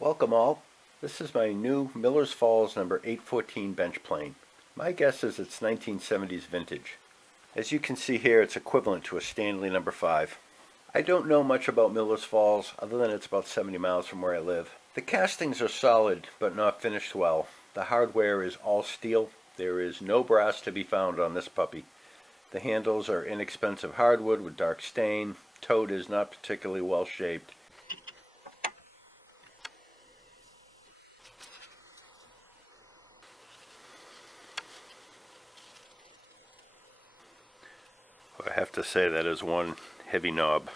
Welcome all. This is my new Miller's Falls number 814 bench plane. My guess is it's 1970s vintage. As you can see here, it's equivalent to a Stanley number 5. I don't know much about Miller's Falls other than it's about 70 miles from where I live. The castings are solid but not finished well. The hardware is all steel. There is no brass to be found on this puppy. The handles are inexpensive hardwood with dark stain. Toad is not particularly well shaped. I have to say that is one heavy knob.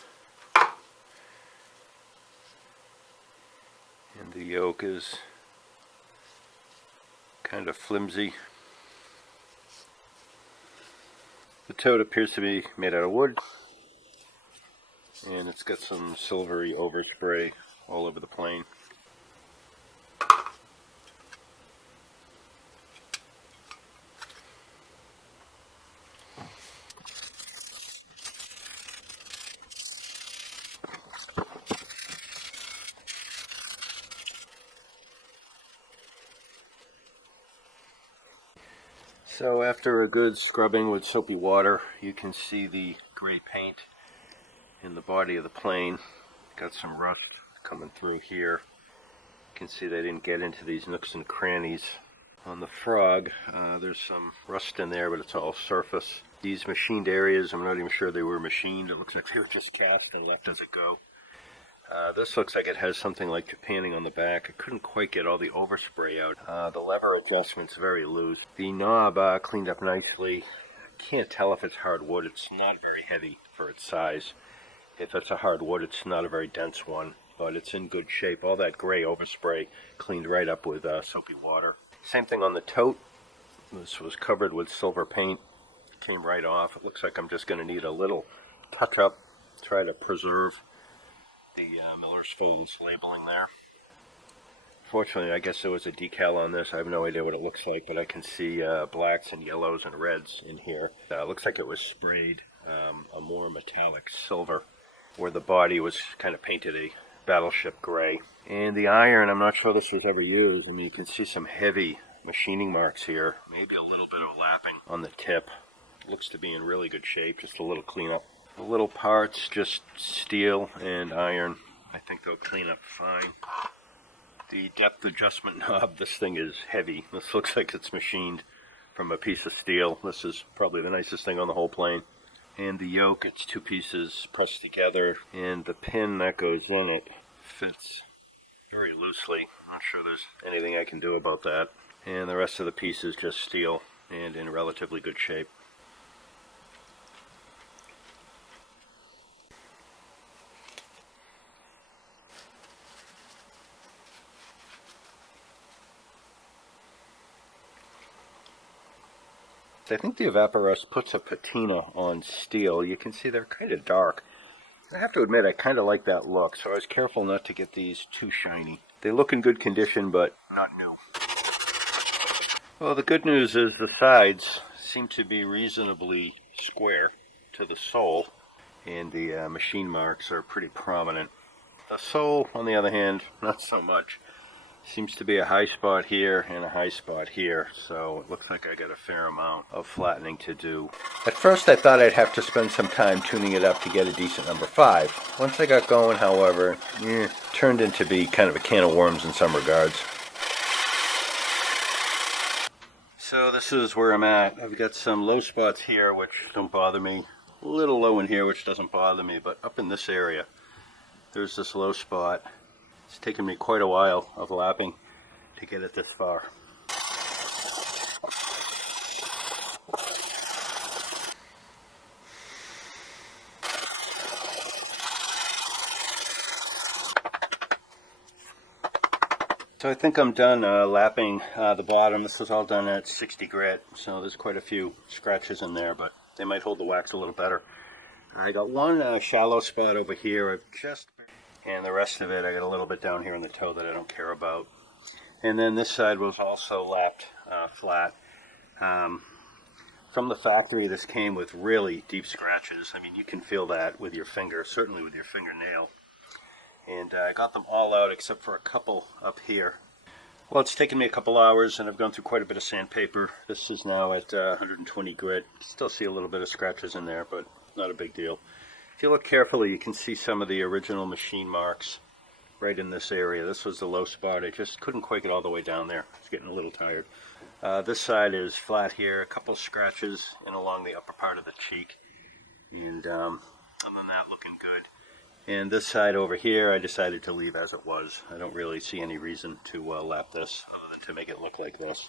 And the yoke is kind of flimsy. The toad appears to be made out of wood, and it's got some silvery overspray all over the plane. So after a good scrubbing with soapy water, you can see the gray paint in the body of the plane. Got some rust coming through here. You can see they didn't get into these nooks and crannies. On the frog, there's some rust in there, but it's all surface. These machined areas, I'm not even sure they were machined. It looks like they were just cast and left as a go. This looks like it has something like Japanning on the back. I couldn't quite get all the overspray out. The lever adjustment's very loose. The knob cleaned up nicely. Can't tell if it's hardwood. It's not very heavy for its size. If it's a hardwood, it's not a very dense one, but it's in good shape. All that gray overspray cleaned right up with soapy water. Same thing on the tote. This was covered with silver paint. Came right off. It looks like I'm just going to need a little touch-up. Try to preserve the Miller's Falls labeling there. Fortunately, I guess there was a decal on this. I have no idea what it looks like, but I can see blacks and yellows and reds in here. It looks like it was sprayed a more metallic silver, where the body was kind of painted a battleship gray. And the iron, I'm not sure this was ever used. I mean, you can see some heavy machining marks here. Maybe a little bit of lapping on the tip. It looks to be in really good shape, just a little cleanup. The little parts, just steel and iron. I think they'll clean up fine. The depth adjustment knob, this thing is heavy. This looks like it's machined from a piece of steel. This is probably the nicest thing on the whole plane. And the yoke, it's two pieces pressed together, and the pin that goes in it fits very loosely. I'm not sure there's anything I can do about that. And the rest of the piece is just steel and in relatively good shape. I think the Evaporust puts a patina on steel. You can see they're kind of dark. I have to admit, I kind of like that look, so I was careful not to get these too shiny. They look in good condition, but not new. Well, the good news is the sides seem to be reasonably square to the sole, and the machine marks are pretty prominent. The sole, on the other hand, not so much. Seems to be a high spot here and a high spot here, so it looks like I got a fair amount of flattening to do. At first I thought I'd have to spend some time tuning it up to get a decent number 5. Once I got going, however, it turned into be kind of a can of worms in some regards. So this is where I'm at. I've got some low spots here which don't bother me. A little low in here which doesn't bother me, but up in this area there's this low spot. It's taken me quite a while of lapping to get it this far. So I think I'm done lapping the bottom. This was all done at 60 grit, so there's quite a few scratches in there, but they might hold the wax a little better. I got one shallow spot over here. And the rest of it, I got a little bit down here in the toe that I don't care about. And then this side was also lapped flat. From the factory, this came with really deep scratches. I mean, you can feel that with your finger, certainly with your fingernail. and I got them all out except for a couple up here. Well, it's taken me a couple hours, and I've gone through quite a bit of sandpaper. This is now at 120 grit. Still see a little bit of scratches in there, but not a big deal. If you look carefully, you can see some of the original machine marks right in this area. This was the low spot. I just couldn't quite get all the way down there. I was getting a little tired. This side is flat here. A couple scratches in along the upper part of the cheek. And other than that, looking good. And this side over here, I decided to leave as it was. I don't really see any reason to lap this other than to make it look like this.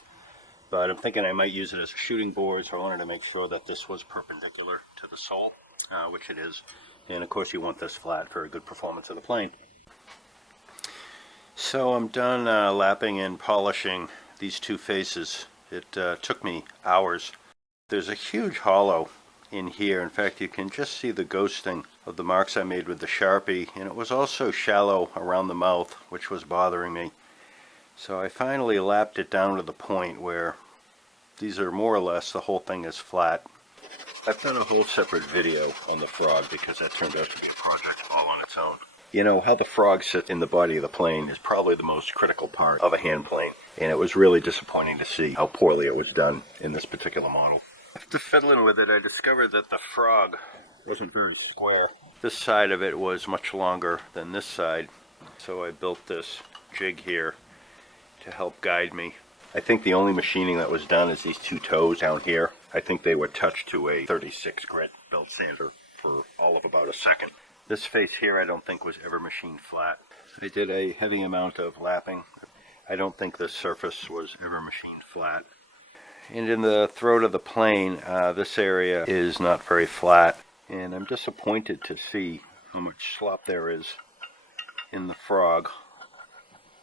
But I'm thinking I might use it as a shooting board, so I wanted to make sure that this was perpendicular to the sole, which it is. And of course you want this flat for a good performance of the plane. So I'm done lapping and polishing these two faces. It took me hours. There's a huge hollow in here. In fact, you can just see the ghosting of the marks I made with the Sharpie, and it was also shallow around the mouth, which was bothering me. So I finally lapped it down to the point where these are more or less, the whole thing is flat. I've done a whole separate video on the frog because that turned out to be a project all on its own. You know, how the frog sits in the body of the plane is probably the most critical part of a hand plane, and it was really disappointing to see how poorly it was done in this particular model. After fiddling with it, I discovered that the frog wasn't very square. This side of it was much longer than this side, so I built this jig here to help guide me. I think the only machining that was done is these two toes down here. I think they were touched to a 36 grit belt sander for all of about a second. This face here I don't think was ever machined flat. I did a heavy amount of lapping. I don't think this surface was ever machined flat. And in the throat of the plane, this area is not very flat, and I'm disappointed to see how much slop there is in the frog,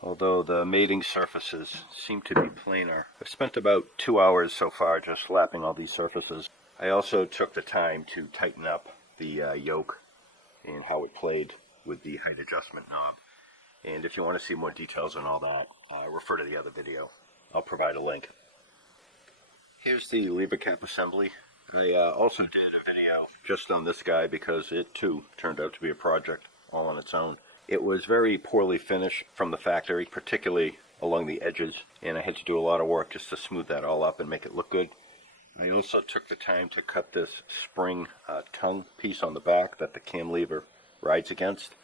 although the mating surfaces seem to be planar. I've spent about 2 hours so far just lapping all these surfaces. I also took the time to tighten up the yoke and how it played with the height adjustment knob. And if you want to see more details on all that, refer to the other video. I'll provide a link. Here's the lever cap assembly. I also did a video just on this guy because it too turned out to be a project all on its own. It was very poorly finished from the factory, particularly along the edges, and I had to do a lot of work just to smooth that all up and make it look good. I also took the time to cut this spring tongue piece on the back that the cam lever rides against,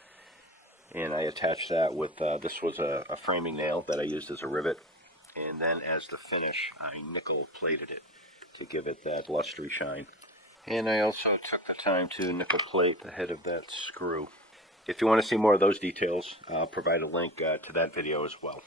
and I attached that with, this was a framing nail that I used as a rivet. And then as the finish, I nickel plated it to give it that blustery shine. And I also took the time to nickel plate the head of that screw. If you want to see more of those details, I'll provide a link to that video as well.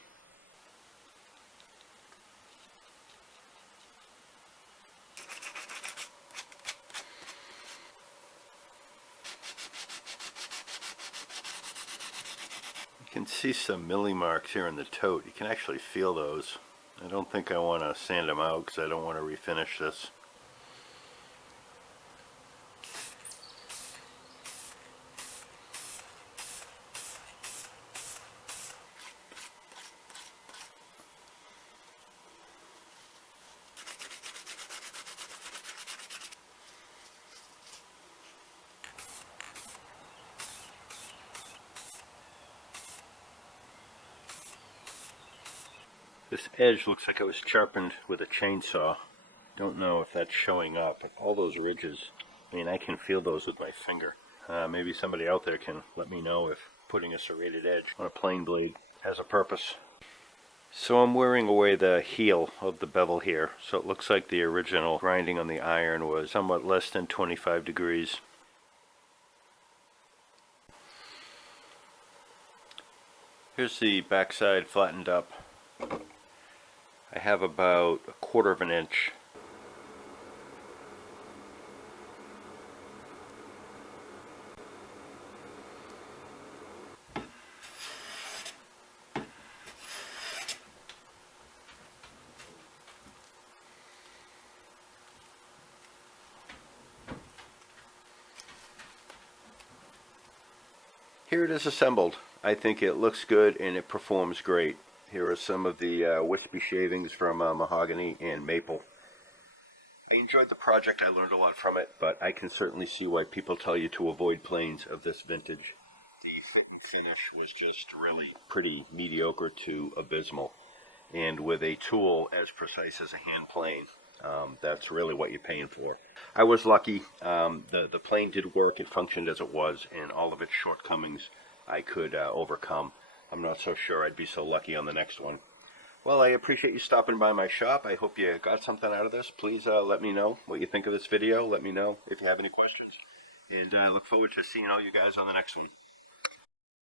You can see some milli marks here in the tote. You can actually feel those. I don't think I want to sand them out because I don't want to refinish this. This edge looks like it was sharpened with a chainsaw. Don't know if that's showing up, but all those ridges, I mean, I can feel those with my finger. Maybe somebody out there can let me know if putting a serrated edge on a plane blade has a purpose. So I'm wearing away the heel of the bevel here, so it looks like the original grinding on the iron was somewhat less than 25 degrees. Here's the backside flattened up. I have about 1/4 of an inch. Here it is assembled. I think it looks good and it performs great. Here are some of the wispy shavings from mahogany and maple. I enjoyed the project, I learned a lot from it, but I can certainly see why people tell you to avoid planes of this vintage. The fit and finish was just really pretty mediocre to abysmal. And with a tool as precise as a hand plane, that's really what you're paying for. I was lucky. The plane did work. It functioned as it was, and all of its shortcomings I could overcome. I'm not so sure I'd be so lucky on the next one. Well, I appreciate you stopping by my shop. I hope you got something out of this. Please let me know what you think of this video. Let me know if you have any questions. And I look forward to seeing all you guys on the next one.